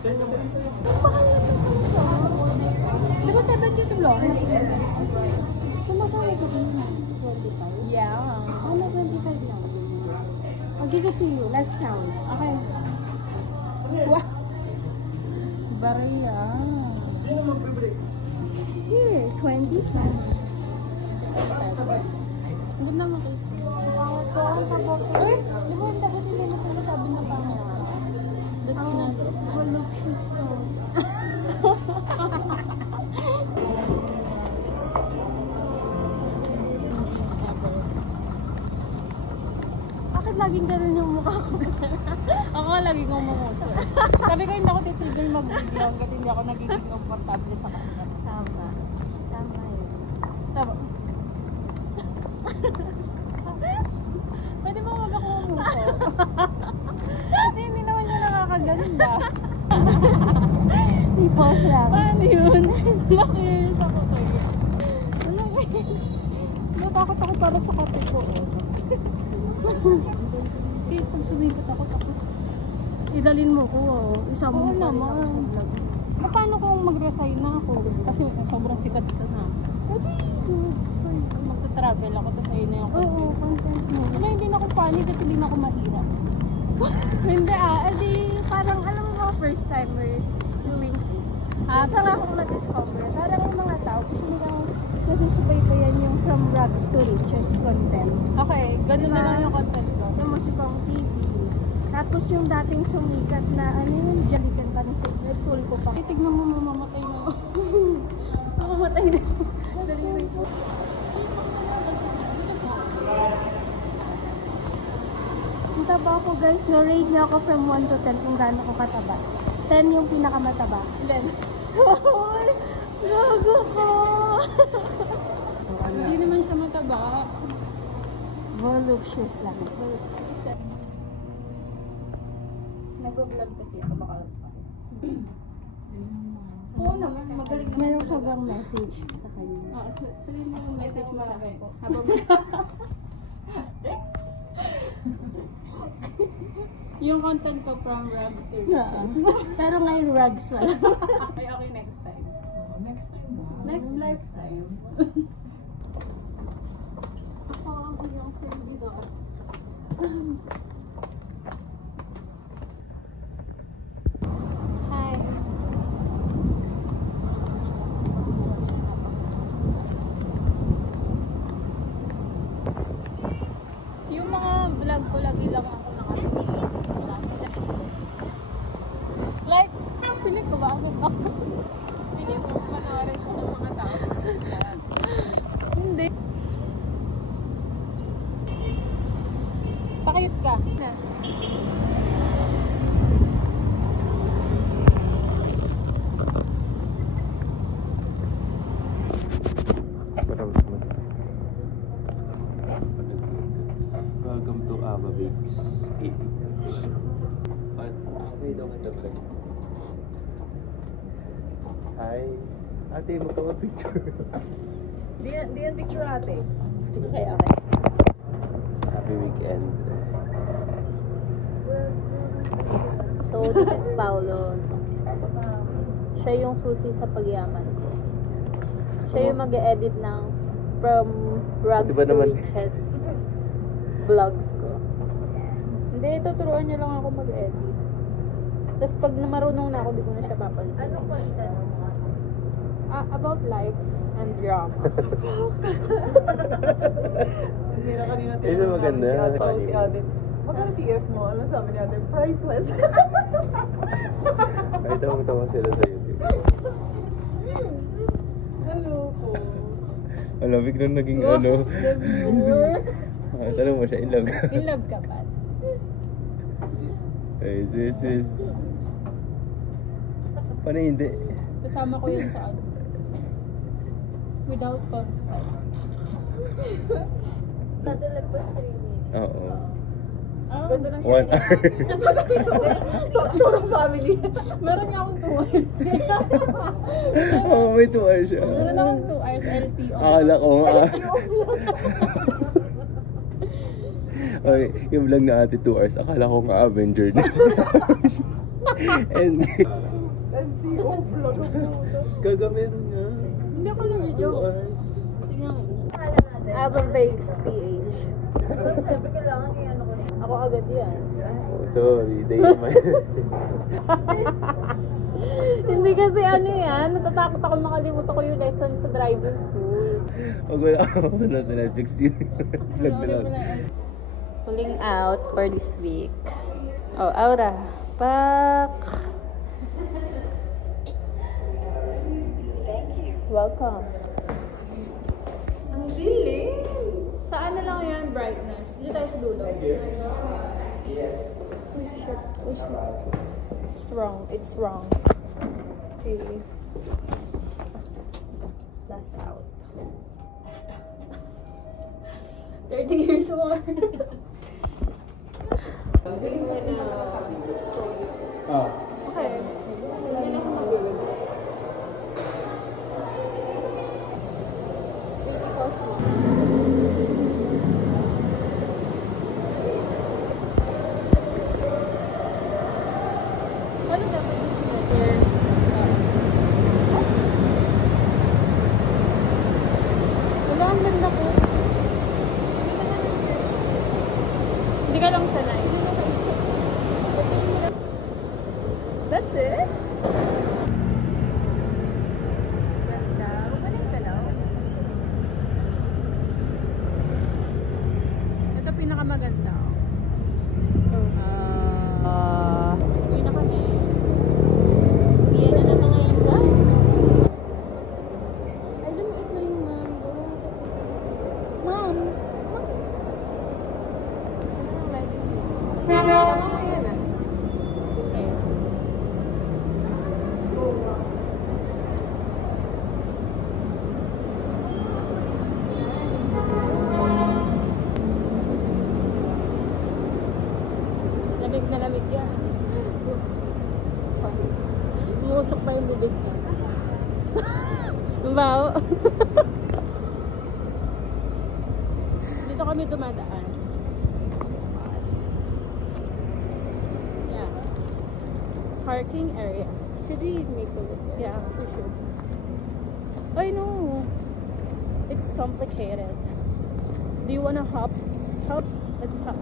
Mahal na ito talaga. Di ba 70 long? Sumakaya sa kanya. 25? Yeah. Ano, 25 lang. I'll give it to you. Let's count. Okay. Wow. Bariya. Here, 20 cents. Ang ganda mo kayo. Ito, ang tabok. Uy, di ba ang dapat hindi mo sinasabi na pangit? That's not... Voluptuous to. Bakit laging ganun yung mukha ko? Ako nga lagi kong mumuso. Sabi ko hindi ako titigil mag-video hanggat hindi ako nagiging komportable sa camera. Tama. Tama yun. Tama. Pwede mo wag ako mumuso. Kasi hindi naman siya nakakaganda. May pause lang. Paano yun? Nakiyos ako kayo. Ano ba yun? Natakot ako para sa kape ko. Kaya pag sumikat ako tapos idalin mo ko, isa mo Oo naman. sa vlog. Paano kung mag-resign na ako? Kasi sobrang sikat ka na. Pwede. Magta-travel ako tapos ayun na yung Oo, content. content mo. Wala, hindi na ako funny kasi hindi na ako mahirap. Hindi edi parang alam mo mga first timer doing things. Saka akong na-discover, parang yung mga tao gusto nilang nasusubaybayan yung from rags to riches content. Okay, ganun na lang yung content ko. Yung musikang TV. Tapos yung dating sumikat na ano yun, Jalikan pa ng Signet, tool ko pa. Ay, tignan mo, mamamatay na ako. Mamamatay na ako. Sarili ko. Ay, pakita na ako. Dito sa Ang taba ko guys, no-rate niya ako from 1 to 10 kung gaano ko kataba. 10 yung pinakamataba. Len. Hoy! Gago ko! Hindi naman siya mataba. Voluptuous lang. Nag-vlog kasi ako baka sa kanya. Oo naman, magaling naman. Meron ka bang message sa kanya? Sabihin mo yung message mo sa akin. Habang yung content ko from rags to riches. Pero ngayon rags wala. Ay, okay, next time. Next time na. Next lifetime. Ako ang iyong servidor. Hi. Yung mga vlog ko, lagi lang ako nakatingin. Kasi like, piling ko ba ako? Piling ko panoorin ko ng mga tao. Hindi. Pakiyot ka. Na. Welcome to Amavix. Okay daw kita vlog. Hi. Ate, magkaka-picture. Di yan picture ate. Okay, okay. Happy weekend. So, this is Paolo. Siya yung susi sa pagyaman ko. Siya yung mag-e-edit ng From Rags Diba to naman? Riches vlogs ko. Hindi, tuturuan niya lang ako mag-edit. Tapos pag marunong na ako, di ko na siya papansin. Ano po yung tanong mo? About life and drama. Hindi na kanina Yun ang maganda. Si ate, si ate. Magkano TF mo? Ano sabi ni ate? Priceless. Ay, tawang-tawa sila sa YouTube. Hello po. Alam, biglang naging Oh, ano. the viewer. Tanong mo siya, in love. In love ka ba? Hey, this is... Paano hindi? Sasama ko yun sa ano. Without consent. Tatalag pa streaming. Oo. Ganda ng 1 hour. Turo family. Meron niya akong 2 hours. Oo, may 2 hours siya. Meron akong 2 hours LTO. Akala ko okay, yung vlog na ate 2 hours, akala ko nga Avenger na. And NTO vlog ang puta. Gagameron nga. Hindi ako 2 nag-joke. hours. Tingnan mo. Avabakes PH. Ako agad yan. Oh, sorry, day naman. Hindi kasi ano yan, natatakot ako makalimutan ko yung lesson sa driving school. Pag wala ako na sa Netflix yun. Vlog na lang. Pulling out for this week. Oh, Aura. Pak! Welcome. Ang dilim! Saan na lang yan, brightness? Dito tayo sa dulo. Yes. Oh, shit. Oh, shit. It's wrong. It's wrong. Okay. Last out. 30 years more. Okay. Hindi na ako mabili. Wait, pause mo. Ano dapat yung sweater? Wala, ang ganda ko. Hindi ka lang sanay. That's it? Ganda. Umaling ka lang. Ito pinakamaganda. Uwi na kami. Uwi na ng mga inday. Ay, lumiit na yung mango. Mom! Okay. Lamig na lamig yan. Sorry. Umusok pa yung bubig ko. Mabaho. Dito kami dumadaan. Yeah. Parking area. Should we make a look? Yeah, we should. I know. It's complicated. Do you wanna hop? Hop? Let's hop.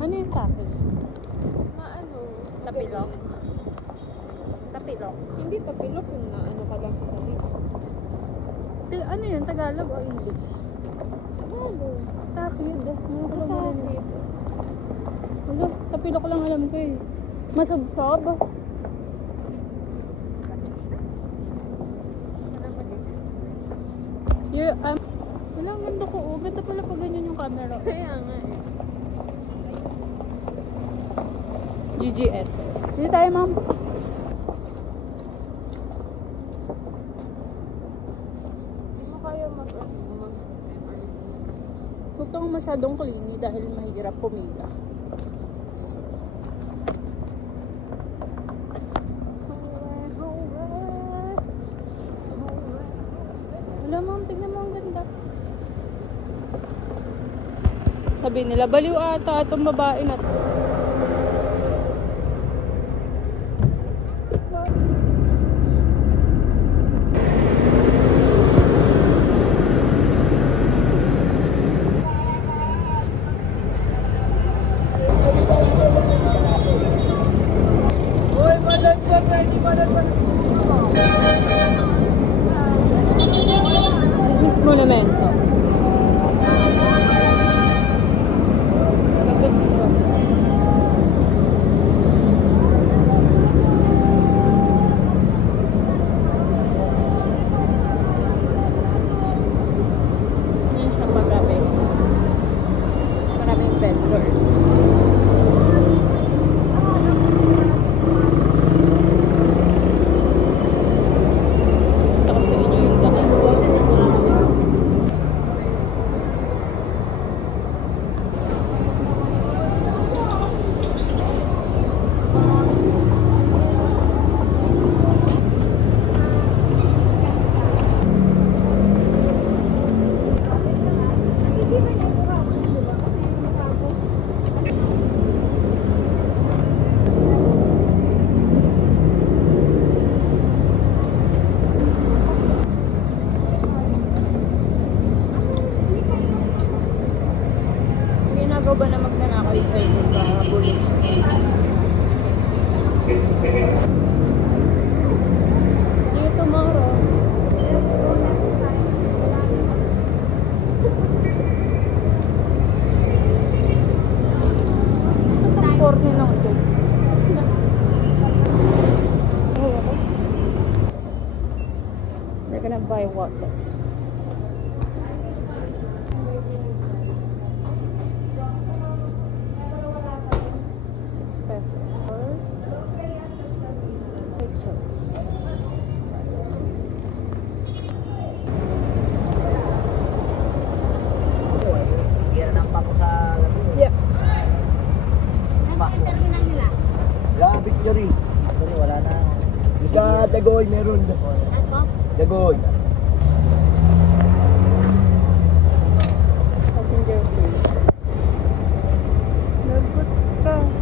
Ano yung tapos? Maano? Tapilok. Tapilok. Hindi tapilok kung naano ka lang sa sabi. Ano yun? Tagalog o English? Ano? Takid. Wala, tapilok lang alam ko eh. Masabsab. You're, wala, ang ganda ko. Oh. Ganda pala pag ganyan yung camera. Kaya nga eh. GGSS. Dito tayo, ma'am. Hindi mo kaya mag Huwag kang masyadong clingy dahil mahirap pumila. Wala, ma'am. Tignan mo ang ganda. Sabi nila, baliw ata itong babae na to. This is Monumento. Maganda. ko. Oh, ako. We're gonna buy water. $6 for pictures. Kira ng papo sa Yep. Wala, Victory. Victory, wala na. Yung sa Dagoy, meron. Dagoy. Passenger free. Lagot ka.